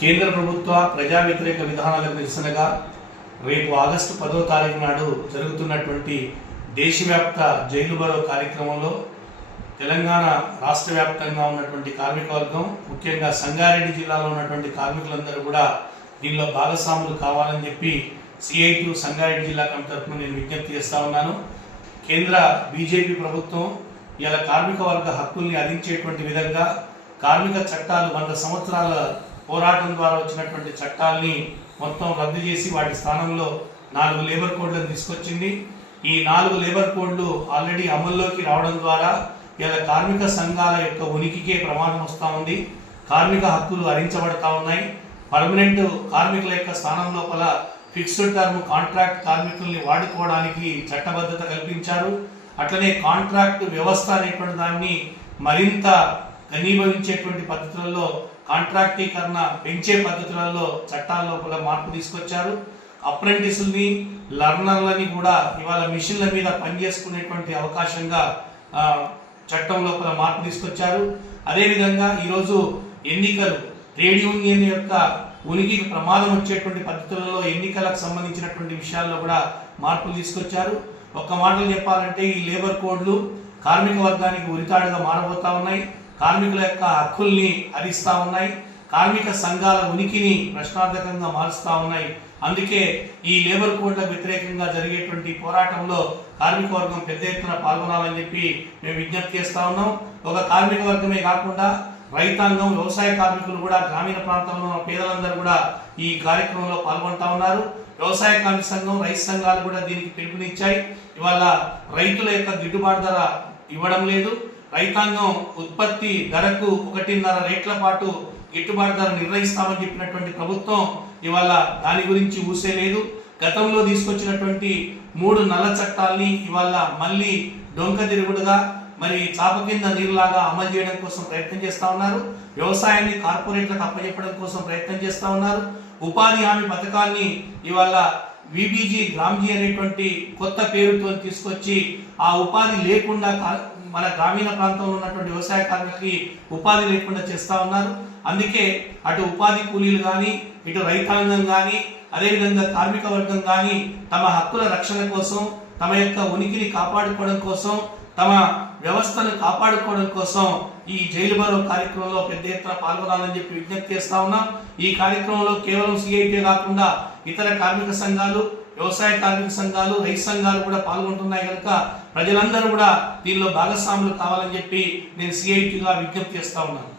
కేంద్ర ప్రభుత్వ ప్రజా వ్యతిరేక విధానాలకు నిరసనగా రేపు ఆగస్టు 10వ తారీఖు నాడు జరుగుతున్నటువంటి దేశవ్యాప్త జైలు బరో కార్యక్రమంలో తెలంగాణ రాష్ట్ర వ్యాప్తంగా ఉన్నటువంటి కార్మిక వర్గం, ముఖ్యంగా సంగారెడ్డి జిల్లాలో ఉన్నటువంటి కార్మికులందరూ కూడా దీనిలో భాగస్వాములు కావాలని చెప్పి CITU సంగారెడ్డి జిల్లా కమిటీ తరఫున నేను విజ్ఞప్తి చేస్తా ఉన్నాను. కేంద్ర బీజేపీ ప్రభుత్వం ఇలా కార్మిక వర్గ హక్కుల్ని అందించేటువంటి విధంగా కార్మిక చట్టాలు 100 సంవత్సరాల పోరాటం ద్వారా వచ్చినటువంటి చట్టాలని మొత్తం రద్దు చేసి వాటి స్థానంలో 4 లేబర్ కోడ్లను తీసుకొచ్చింది. ఈ 4 లేబర్ కోడ్లు ఆల్రెడీ అమల్లోకి రావడం ద్వారా ఇలా కార్మిక సంఘాల యొక్క ఉనికికే ప్రమాదం వస్తూ ఉంది. కార్మిక హక్కులు హరించబడతా ఉన్నాయి. పర్మనెంట్ కార్మికుల యొక్క స్థానం లోపల ఫిక్స్డ్ టర్మ్ కాంట్రాక్ట్ కార్మికుల్ని వాడుకోవడానికి చట్టబద్ధత కల్పించారు. అట్లనే కాంట్రాక్ట్ వ్యవస్థ అనేటువంటి దాన్ని మరింత ఘనీభవించేటువంటి పద్ధతులలో, కాంట్రాక్టీకరణ పెంచే పద్ధతులలో చట్టాల లోపల మార్పు తీసుకొచ్చారు. అప్రెంటిస్ని, లర్నర్లని కూడా ఇవాళ మిషన్ల మీద పనిచేసుకునేటువంటి అవకాశంగా చట్టం లోపల మార్పు తీసుకొచ్చారు. అదేవిధంగా ఈరోజు ఎన్నికలు, ట్రేడ్ యూనియన్ యొక్క ఉనికికి ప్రమాదం వచ్చేటువంటి పద్ధతులలో ఎన్నికలకు సంబంధించినటువంటి విషయాల్లో కూడా మార్పులు తీసుకొచ్చారు. ఒక్క మాటలు చెప్పాలంటే ఈ లేబర్ కోడ్లు కార్మిక వర్గానికి ఉరితాడుగా మారబోతా ఉన్నాయి. కార్మికుల యొక్క హక్కుల్ని హరిస్తూ ఉన్నాయి. కార్మిక సంఘాల ఉనికిని ప్రశ్నార్థకంగా మారుస్తూ ఉన్నాయి. అందుకే ఈ లేబర్ కోడ్లకు వ్యతిరేకంగా జరిగేటువంటి పోరాటంలో కార్మిక వర్గం పెద్ద ఎత్తున పాల్గొనాలని చెప్పి మేము విజ్ఞప్తి చేస్తా ఉన్నాం. ఒక కార్మిక వర్గమే కాకుండా రైతాంగం, వ్యవసాయ కార్మికులు కూడా, గ్రామీణ ప్రాంతంలో ఉన్న పేదలందరూ కూడా ఈ కార్యక్రమంలో పాల్గొంటా ఉన్నారు. వ్యవసాయ కార్మిక సంఘం, రైతు సంఘాలు కూడా దీనికి పిలుపునిచ్చాయి. ఇవాళ రైతుల యొక్క గిట్టుబాటు ధర ఇవ్వడం లేదు. రైతాంగం ఉత్పత్తి ధరకు 1.5 రేట్ల పాటు గిట్టుబాటు ధర నిర్ణయిస్తామని చెప్పినటువంటి ప్రభుత్వం ఇవాళ దాని గురించి ఊసే లేదు. గతంలో తీసుకొచ్చినటువంటి 3 నల్ల చట్టాలని ఇవాళ మళ్ళీ డొంక తిరుగుడుగా, మరి చాప కింద నీరులాగా అమలు చేయడం కోసం ప్రయత్నం చేస్తూ ఉన్నారు. వ్యవసాయాన్ని కార్పొరేట్లకు అప్పచెప్పడం కోసం ప్రయత్నం చేస్తూ ఉన్నారు. ఉపాధి హామీ పథకాన్ని ఇవాళ విబీజీ, గ్రామ్జీ అనేటువంటి కొత్త పేరుతో తీసుకొచ్చి ఆ ఉపాధి లేకుండా మన గ్రామీణ ప్రాంతంలో ఉన్నటువంటి వ్యవసాయ కార్మికులకి ఉపాధి లేకుండా చేస్తూ ఉన్నారు. అందుకే అటు ఉపాధి కూలీలు కానీ, ఇటు రైతాంగం కానీ, అదేవిధంగా కార్మిక వర్గం కానీ తమ హక్కుల రక్షణ కోసం, తమ యొక్క ఉనికిని కాపాడుకోవడం కోసం, తమ వ్యవస్థను కాపాడుకోవడం కోసం ఈ జైలు బరో కార్యక్రమంలో పెద్ద ఎత్తున పాల్గొనాలని చెప్పి విజ్ఞప్తి చేస్తా ఉన్నాం. ఈ కార్యక్రమంలో కేవలం CITU కాకుండా ఇతర కార్మిక సంఘాలు, వ్యవసాయ కార్మిక సంఘాలు, రైతు సంఘాలు కూడా పాల్గొంటున్నాయి కనుక ప్రజలందరూ కూడా దీనిలో భాగస్వాములు కావాలని చెప్పి నేను CITUగా విజ్ఞప్తి చేస్తా ఉన్నాను.